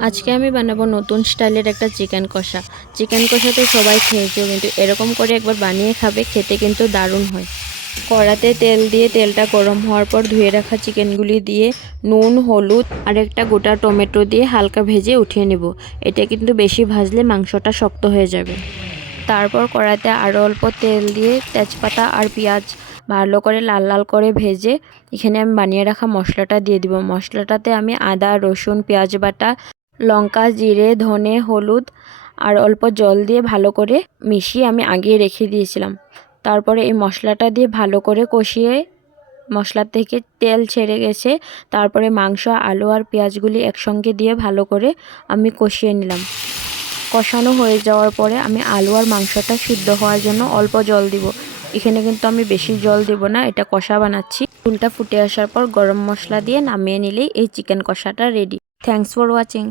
আজকে আমি বানাবো নতুন স্টাইলের একটা চিকেন কষা। চিকেন কষা তো সবাই খেয়েছে, কিন্তু এরকম করে একবার বানিয়ে খাবে, খেতে কিন্তু দারুণ হয়। কড়াতে তেল দিয়ে তেলটা গরম হওয়ার পর ধুয়ে রাখা চিকেনগুলি দিয়ে নুন, হলুদ আর একটা গোটা টমেটো দিয়ে হালকা ভেজে উঠিয়ে নেব। এটা কিন্তু বেশি ভাজলে মাংসটা শক্ত হয়ে যাবে। তারপর কড়াইতে আরও অল্প তেল দিয়ে তেজপাতা আর পেঁয়াজ ভালো করে লাল লাল করে ভেজে এখানে আমি বানিয়ে রাখা মশলাটা দিয়ে দিব। মশলাটাতে আমি আদা, রসুন, পেঁয়াজ বাটা, লঙ্কা, জিরে, ধনে, হলুদ আর অল্প জল দিয়ে ভালো করে মিশিয়ে আমি আগিয়ে রেখে দিয়েছিলাম। তারপরে এই মশলাটা দিয়ে ভালো করে কষিয়ে মশলা থেকে তেল ছেড়ে গেছে। তারপরে মাংস, আলু আর পেঁয়াজগুলি একসঙ্গে দিয়ে ভালো করে আমি কষিয়ে নিলাম। কষানো হয়ে যাওয়ার পরে আমি আলু আর মাংসটা সিদ্ধ হওয়ার জন্য অল্প জল দিব। এখানে কিন্তু আমি বেশি জল দিব না, এটা কষা বানাচ্ছি। ঝোলটা ফুটে আসার পর গরম মশলা দিয়ে নামিয়ে নিলেই এই চিকেন কষাটা রেডি। Thanks for watching.